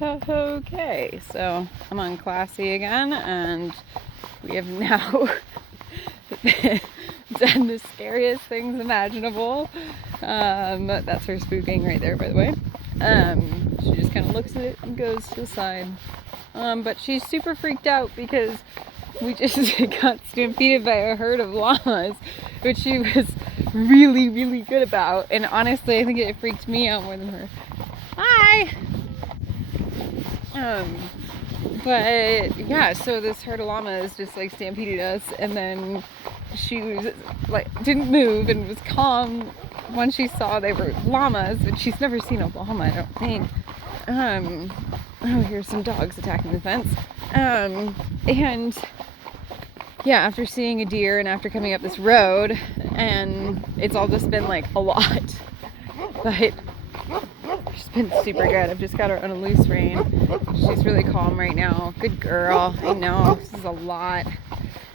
Okay, so I'm on Classy again, and we have now done the scariest things imaginable. That's her spooking right there, by the way. She just kind of looks at it and goes to the side. But she's super freaked out because we just got stampeded by a herd of llamas, which she was really, really good about. And honestly, I think it freaked me out more than her. Hi! But yeah, so this herd of llamas just like stampeded us, and then she was like didn't move and was calm when she saw they were llamas, but she's never seen a llama, I don't think. Oh, here's some dogs attacking the fence. And yeah, after seeing a deer and after coming up this road, and it's all just been like a lot, but she's been super good. I've just got her on a loose rein. She's really calm right now. Good girl. I know, this is a lot.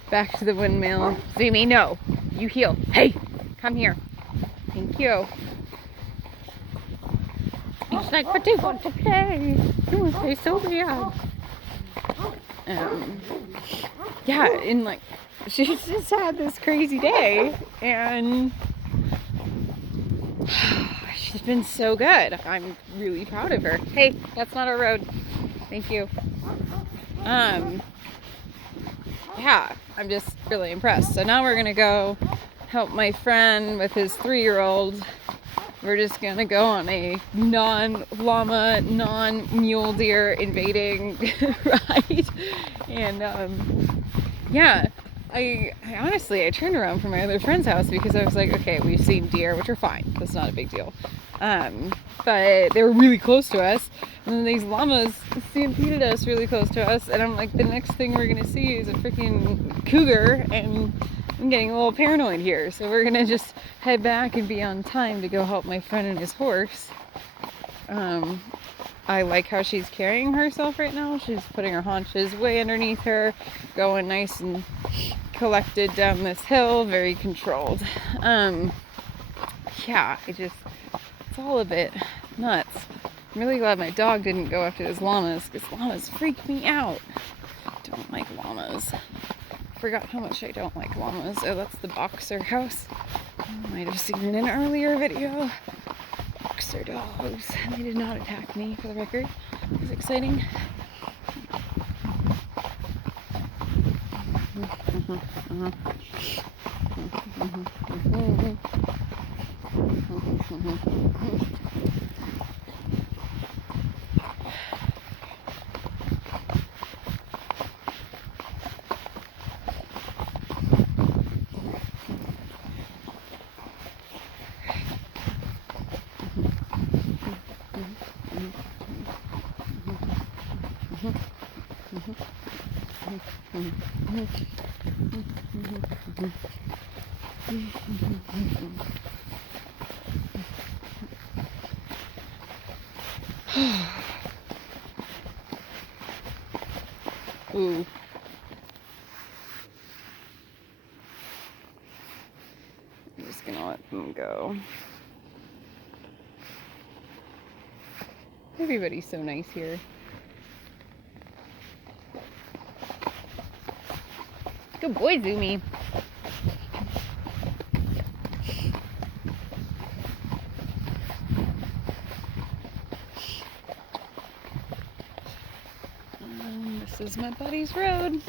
Back to the windmill. Zumi, no. You heel. Hey, come here. Thank you. She's like, but they want to play. You want to play so bad. Yeah, and like, she's just had this crazy day, and she's been so good. I'm really proud of her. Hey, that's not our road. Thank you. Yeah, I'm just really impressed. So now we're gonna go help my friend with his 3-year-old. We're just gonna go on a non-llama, non-mule deer invading ride. And yeah, I honestly, I turned around from my other friend's house because I was like, okay, we've seen deer, which are fine. That's not a big deal. But they were really close to us, and then these llamas stampeded us really close to us, and I'm like, the next thing we're gonna see is a freaking cougar, and I'm getting a little paranoid here. So we're gonna just head back and be on time to go help my friend and his horse. I like how she's carrying herself right now. She's putting her haunches way underneath her, going nice and collected down this hill, very controlled. Yeah, it's all a bit nuts. I'm really glad my dog didn't go after those llamas, because llamas freak me out. I don't like llamas. Forgot how much I don't like llamas. Oh, that's the Boxer house. You might have seen it in an earlier video. Boxer dogs. They did not attack me, for the record. It was exciting. Ooh. I'm just gonna let them go. Everybody's so nice here. Good boy, Zumi. This is my buddy's road.